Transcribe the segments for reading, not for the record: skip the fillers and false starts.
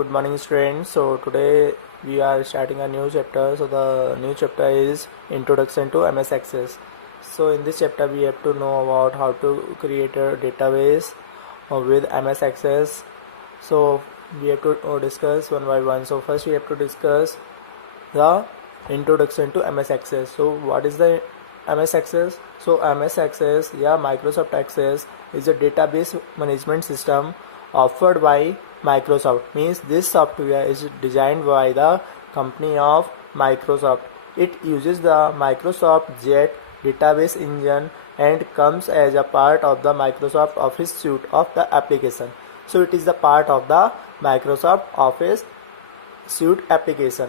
Good morning, students. So today we are starting a new chapter. So the new chapter is Introduction to MS Access. So in this chapter we have to know about how to create a database with MS Access. So we have to discuss one by one. So first we have to discuss the introduction to MS Access. So what is the MS Access? So MS Access, Microsoft Access is a database management system offered by Microsoft. Means this software is designed by the company of Microsoft. It uses the Microsoft Jet database engine and comes as a part of the Microsoft Office suite of the application. So it is the part of the Microsoft Office suite application.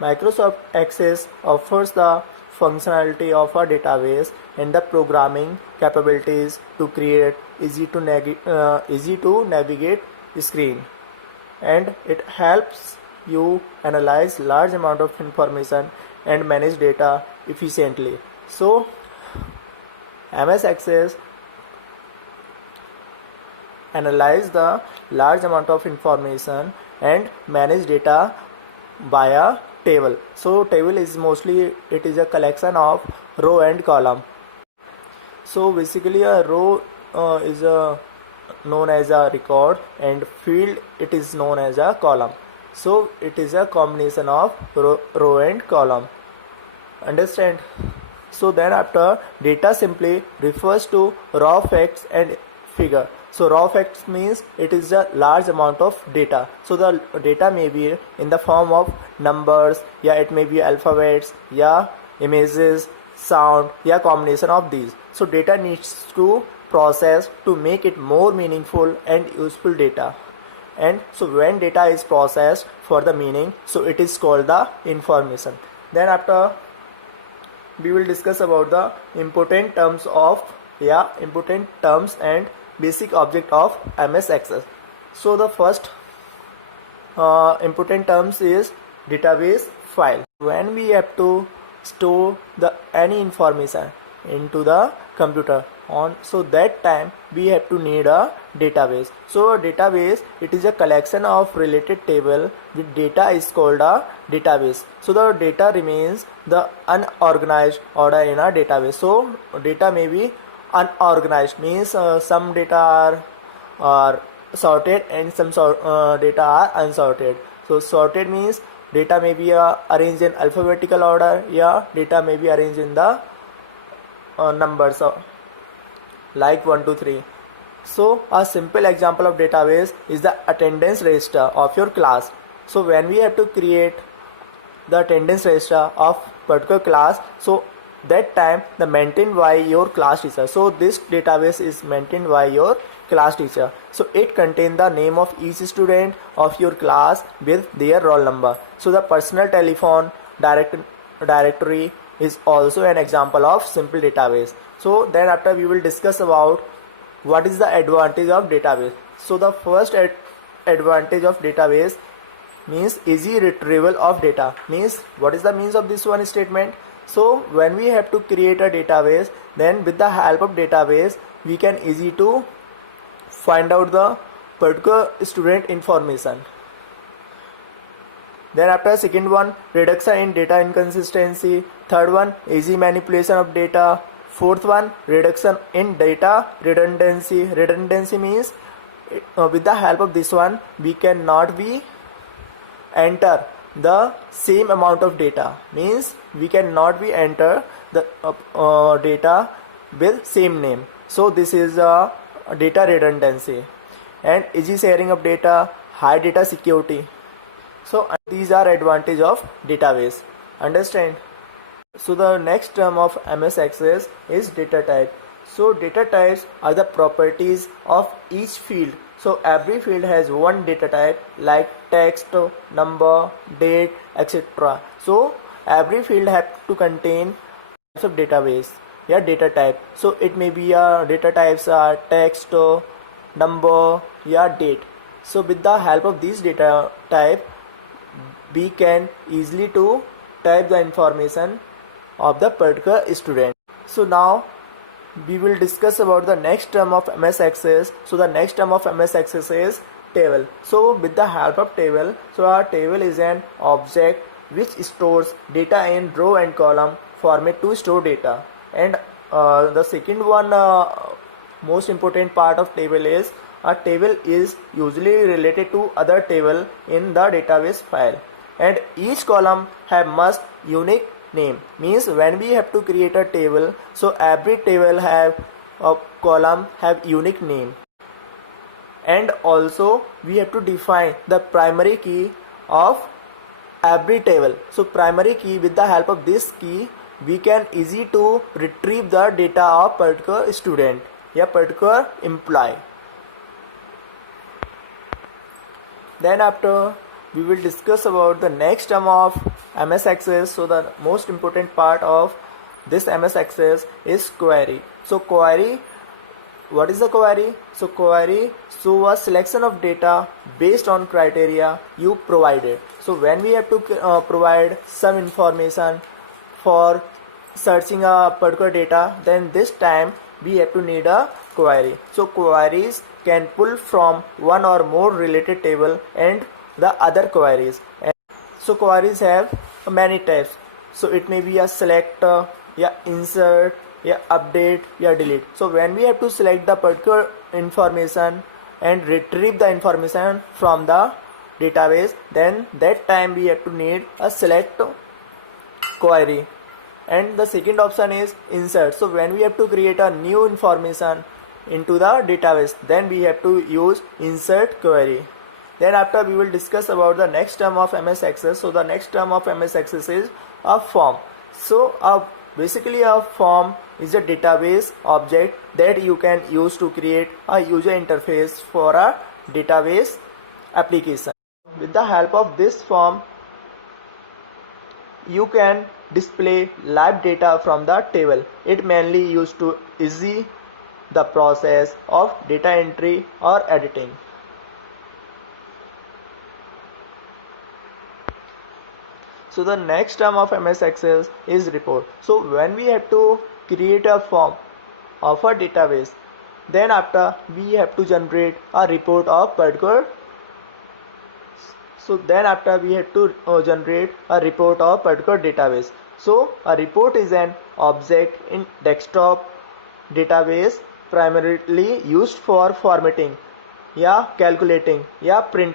Microsoft Access offers the functionality of a database and the programming capabilities to create easy to navigate screen, and it helps you analyze large amount of information and manage data efficiently. So MS Access analyze the large amount of information and manage data via table. So table is mostly it is a collection of row and column. So basically a row is known as a record and field it is known as a column. So it is a combination of row and column. Understand? So then after, data simply refers to raw facts and figure. So raw facts means it is a large amount of data. So the data may be in the form of numbers, it may be alphabets, images, sound, combination of these. So data needs to process to make it more meaningful and useful data. And so when data is processed for the meaning, so it is called the information. Then after, we will discuss about the important terms and basic object of MS Access. So the first important terms is database file. When we have to store any information into the computer so that time we have to need a database. So a database, it is a collection of related table with data is called a database. So the data remains the unorganized order in a database. So data may be unorganized, means some data are sorted and some data are unsorted. So sorted means data may be arranged in alphabetical order, data may be arranged in the numbers like 1 2 3. So a simple example of database is the attendance register of your class. So when we have to create the attendance register of particular class, so that time the maintained by your class teacher. So this database is maintained by your class teacher. So it contains the name of each student of your class with their roll number. So the personal telephone directory is also an example of simple database. So then after, we will discuss about what is the advantage of database. So the first advantage of database means easy retrieval of data. Means what is the means of this one statement? So when we have to create a database, then with the help of database we can easy to find out the particular student information. Then after, second one, reduction in data inconsistency. Third one, easy manipulation of data. Fourth one, reduction in data redundancy. Redundancy means with the help of this one we cannot be enter the same amount of data. Means we cannot be enter the data with same name. So this is data redundancy. And easy sharing of data, high data security. So these are advantage of database. Understand? So the next term of MS Access is data type. So data types are the properties of each field. So every field has one data type like text, number, date, etc. So every field has to contain types of database, data type. So it may be data types are text, number, date. So with the help of these data type, we can easily to type the information of the particular student. So now we will discuss about the next term of MS Access. So the next term of MS Access is table. So with the help of table, so our table is an object which stores data in row and column format to store data. And the second one most important part of table is a table is usually related to other table in the database file, and each column have must unique name. Means when we have to create a table, so every table have a column have unique name. And also we have to define the primary key of every table. So primary key, with the help of this key we can easy to retrieve the data of particular student, particular employee. Then after we will discuss about the next term of MS Access. So the most important part of this MS Access is query. So query, what is the query? So query show a selection of data based on criteria you provided. So when we have to provide some information for searching a particular data, then this time we have to need a query. So queries can pull from one or more related table and the other queries. And so queries have many types. So it may be a select, insert, update, delete. So when we have to select the particular information and retrieve the information from the database, then that time we have to need a select query. And the second option is insert. So when we have to create a new information into the database, then we have to use insert query. Then after we will discuss about the next term of MS Access. So the next term of MS Access is a form. So basically a form is a database object that you can use to create a user interface for a database application. With the help of this form, you can display live data from the table. It mainly used to easy the process of data entry or editing. So the next term of MS Access is report. So when we have to create a form of a database, then after we have to generate a report of particular. So then after we have to generate a report of particular database. So a report is an object in desktop database primarily used for formatting, calculating, print.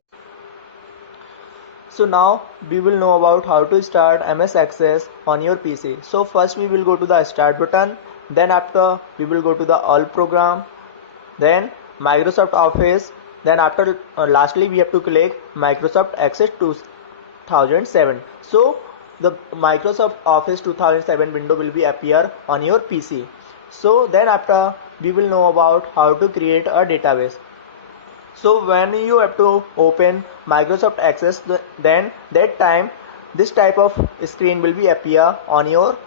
So now we will know about how to start MS Access on your PC. So first we will go to the start button, then after we will go to the all program, then Microsoft Office, then after lastly we have to click Microsoft Access 2007. So the Microsoft Office 2007 window will be appear on your PC. So then after we will know about how to create a database. So when you have to open Microsoft Access, then that time this type of screen will be appear on your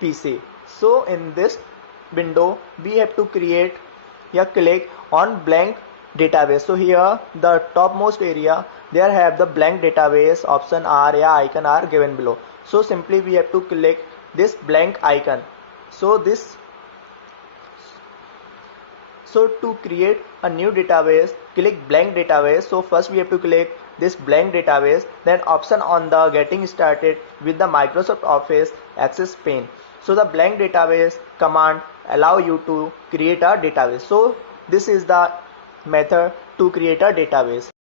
PC. So in this window we have to create, click on blank database. So here the topmost area there have the blank database option are icon are given below. So simply we have to click this blank icon. So to create a new database, click blank database. So first we have to click this blank database, then option on the getting started with the Microsoft Office Access pane. So the blank database command allow you to create a database. So this is the method to create a database.